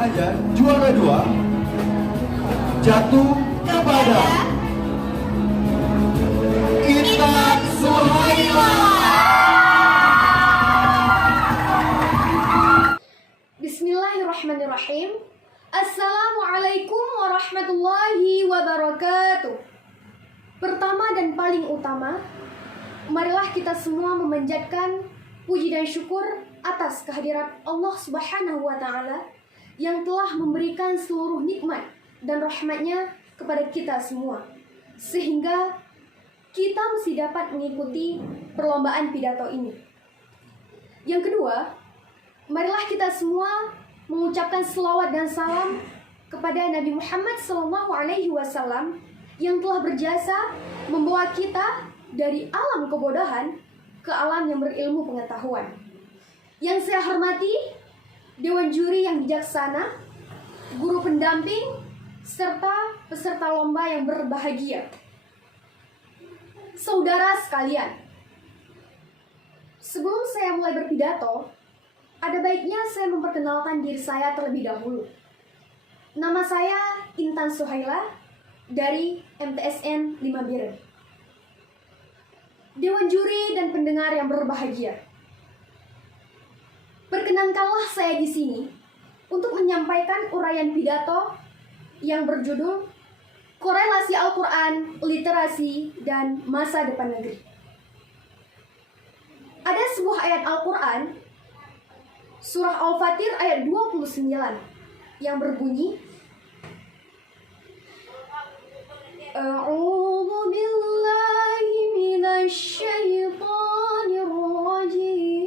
aja juara 2 jatuh kepada Intan Suhaila. Bismillahirrahmanirrahim. Assalamualaikum warahmatullahi wabarakatuh. Pertama dan paling utama, marilah kita semua memanjatkan puji dan syukur atas kehadirat Allah Subhanahu wa Ta'ala yang telah memberikan seluruh nikmat dan rahmatnya kepada kita semua, sehingga kita mesti dapat mengikuti perlombaan pidato ini. Yang kedua, marilah kita semua mengucapkan selawat dan salam kepada Nabi Muhammad SAW yang telah berjasa membawa kita dari alam kebodohan ke alam yang berilmu pengetahuan. Yang saya hormati Dewan Juri yang bijaksana, guru pendamping, serta peserta lomba yang berbahagia. Saudara sekalian, sebelum saya mulai berpidato, ada baiknya saya memperkenalkan diri saya terlebih dahulu. Nama saya Intan Suhaila dari MTSN 5 Biren. Dewan juri dan pendengar yang berbahagia, perkenankanlah saya di sini untuk menyampaikan uraian pidato yang berjudul Korelasi Al-Quran, Literasi, dan Masa Depan Negeri. Ada sebuah ayat Al-Quran, Surah Al-Fatir ayat 29, yang berbunyi, A'udzu billahi minasy syaithanir rajim.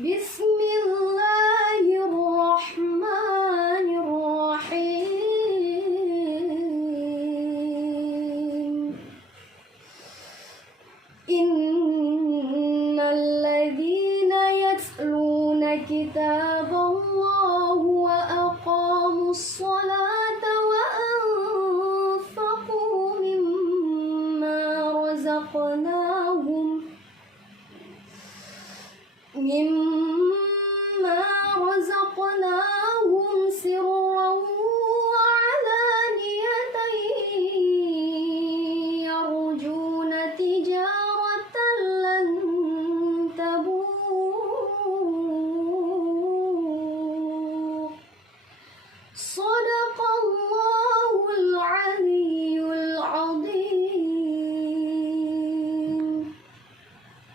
Bismillahirrahmanirrahim. Innal ladzina yatluna kitaballahi wa aqamus sholata wa anfaqu mimma razaqnahum sirran wa alaniyatan yarjuna tijaratan lan tabur. Shadaqallahul aliyyul azim.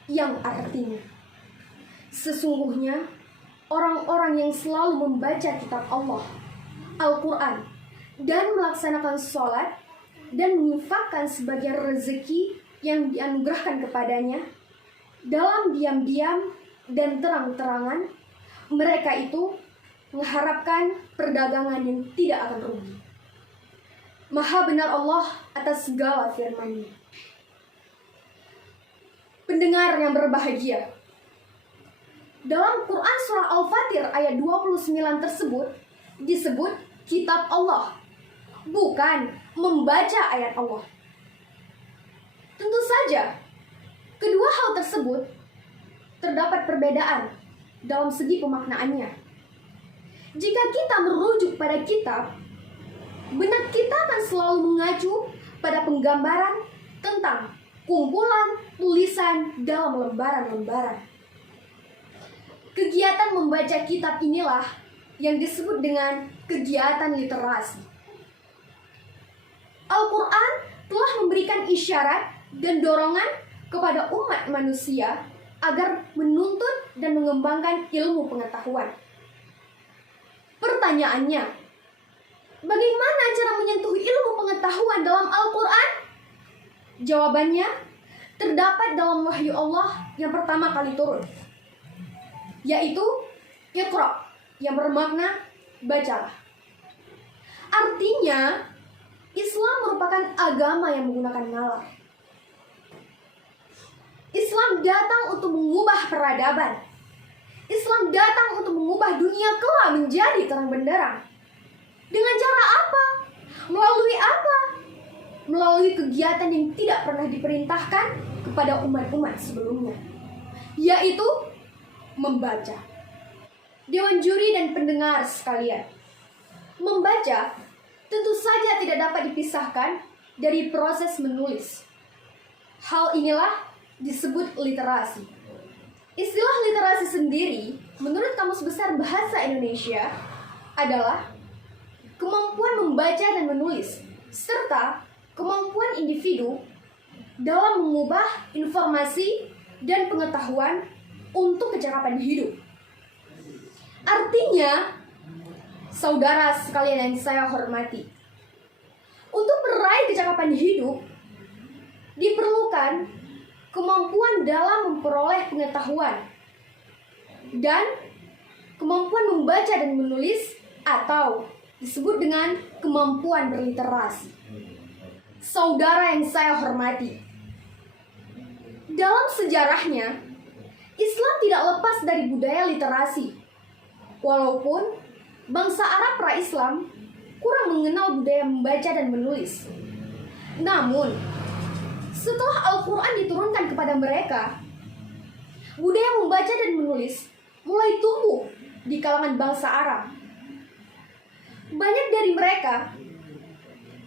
Yang artinya, sesungguhnya orang-orang yang selalu membaca kitab Allah, Al-Quran, dan melaksanakan sholat dan menginfakkan sebagian rezeki yang dianugerahkan kepadanya dalam diam-diam dan terang-terangan, mereka itu mengharapkan perdagangan yang tidak akan rugi. Maha benar Allah atas segala firman-Nya. Pendengar yang berbahagia, dalam Quran Surah Al-Fatir ayat 29 tersebut disebut kitab Allah, bukan membaca ayat Allah. Tentu saja, kedua hal tersebut terdapat perbedaan dalam segi pemaknaannya. Jika kita merujuk pada kitab, benak kita akan selalu mengacu pada penggambaran tentang kumpulan tulisan dalam lembaran-lembaran. Kegiatan membaca kitab inilah yang disebut dengan kegiatan literasi. Al-Quran telah memberikan isyarat dan dorongan kepada umat manusia agar menuntut dan mengembangkan ilmu pengetahuan. Pertanyaannya, bagaimana cara menyentuh ilmu pengetahuan dalam Al-Quran? Jawabannya terdapat dalam wahyu Allah yang pertama kali turun, yaitu Iqra, yang bermakna bacalah. Artinya, Islam merupakan agama yang menggunakan nalar. Islam datang untuk mengubah peradaban. Islam datang untuk mengubah dunia kelak menjadi terang benderang. Dengan cara apa? Melalui apa? Melalui kegiatan yang tidak pernah diperintahkan kepada umat-umat sebelumnya, yaitu membaca. Dewan juri dan pendengar sekalian, membaca tentu saja tidak dapat dipisahkan dari proses menulis. Hal inilah disebut literasi. Istilah literasi sendiri menurut Kamus Besar Bahasa Indonesia adalah kemampuan membaca dan menulis serta kemampuan individu dalam mengubah informasi dan pengetahuan untuk kecakapan hidup. Artinya, saudara sekalian yang saya hormati, untuk meraih kecakapan hidup diperlukan kemampuan dalam memperoleh pengetahuan dan kemampuan membaca dan menulis atau disebut dengan kemampuan berliterasi. Saudara yang saya hormati, dalam sejarahnya Islam tidak lepas dari budaya literasi. Walaupun bangsa Arab pra-Islam kurang mengenal budaya membaca dan menulis. Namun, setelah Al-Quran diturunkan kepada mereka, budaya membaca dan menulis mulai tumbuh di kalangan bangsa Arab. Banyak dari mereka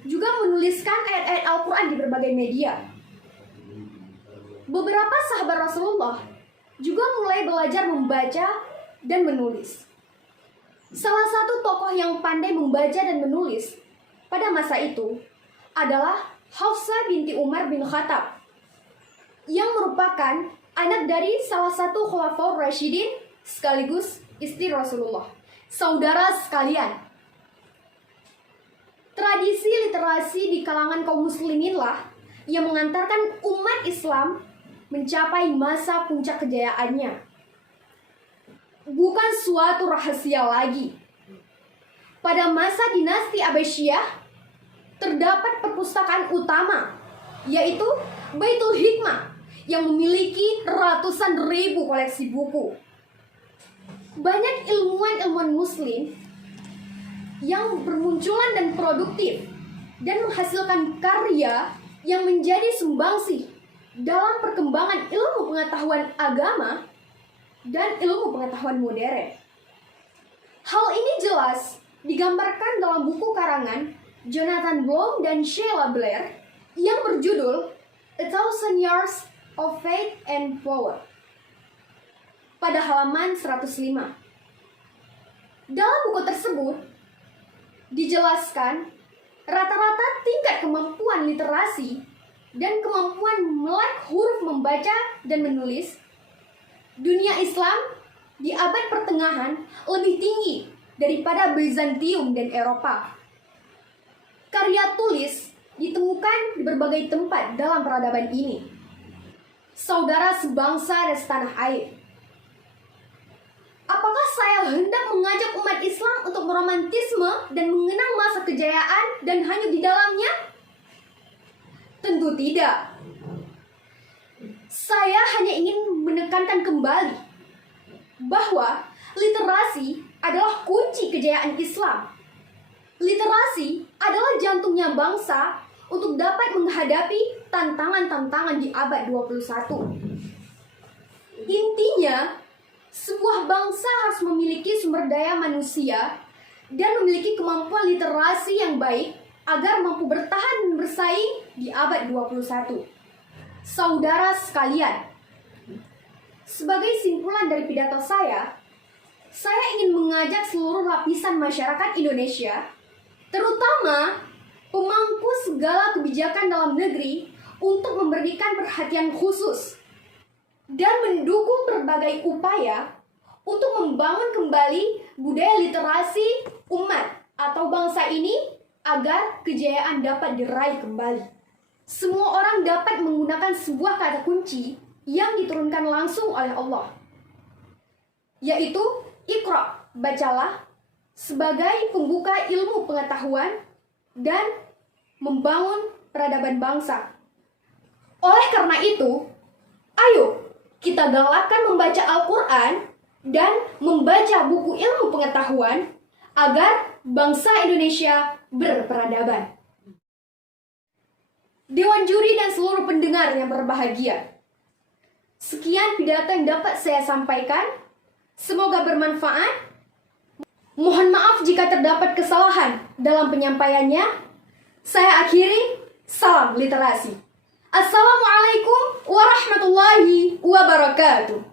juga menuliskan ayat-ayat Al-Quran di berbagai media. Beberapa sahabat Rasulullah juga mulai belajar membaca dan menulis. Salah satu tokoh yang pandai membaca dan menulis pada masa itu adalah Hafsah binti Umar bin Khattab, yang merupakan anak dari salah satu Khulafaur Rasyidin sekaligus istri Rasulullah. Saudara sekalian, tradisi literasi di kalangan kaum musliminlah yang mengantarkan umat Islam mencapai masa puncak kejayaannya. Bukan suatu rahasia lagi. Pada masa dinasti Abbasiyah, terdapat perpustakaan utama, yaitu Baitul Hikmah, yang memiliki ratusan ribu koleksi buku. Banyak ilmuwan-ilmuwan muslim yang bermunculan dan produktif dan menghasilkan karya yang menjadi sumbangsih dalam perkembangan ilmu pengetahuan agama dan ilmu pengetahuan modern. Hal ini jelas digambarkan dalam buku karangan Jonathan Bloom dan Sheila Blair yang berjudul A Thousand Years of Faith and Power pada halaman 105. Dalam buku tersebut dijelaskan rata-rata tingkat kemampuan literasi dan kemampuan melek huruf membaca dan menulis dunia Islam di abad pertengahan lebih tinggi daripada Bizantium dan Eropa. Karya tulis ditemukan di berbagai tempat dalam peradaban ini. Saudara sebangsa dan setanah air, apakah saya hendak mengajak umat Islam untuk meromantisme dan mengenang masa kejayaan dan hanyut di dalamnya? Tentu tidak. Saya hanya ingin menekankan kembali bahwa literasi adalah kunci kejayaan Islam. Literasi adalah jantungnya bangsa untuk dapat menghadapi tantangan-tantangan di abad 21. Intinya, sebuah bangsa harus memiliki sumber daya manusia dan memiliki kemampuan literasi yang baik agar mampu bertahan dan bersaing di abad 21. Saudara sekalian, sebagai simpulan dari pidato saya ingin mengajak seluruh lapisan masyarakat Indonesia, terutama pemangku segala kebijakan dalam negeri, untuk memberikan perhatian khusus dan mendukung berbagai upaya untuk membangun kembali budaya literasi umat atau bangsa ini agar kejayaan dapat diraih kembali. Semua orang dapat menggunakan sebuah kata kunci yang diturunkan langsung oleh Allah, yaitu Iqra, bacalah, sebagai pembuka ilmu pengetahuan dan membangun peradaban bangsa. Oleh karena itu, ayo kita galakkan membaca Al-Quran dan membaca buku ilmu pengetahuan agar bangsa Indonesia berperadaban. Dewan juri dan seluruh pendengar yang berbahagia, sekian pidato yang dapat saya sampaikan. Semoga bermanfaat jika terdapat kesalahan dalam penyampaiannya. Saya akhiri, salam literasi. Assalamualaikum warahmatullahi wabarakatuh.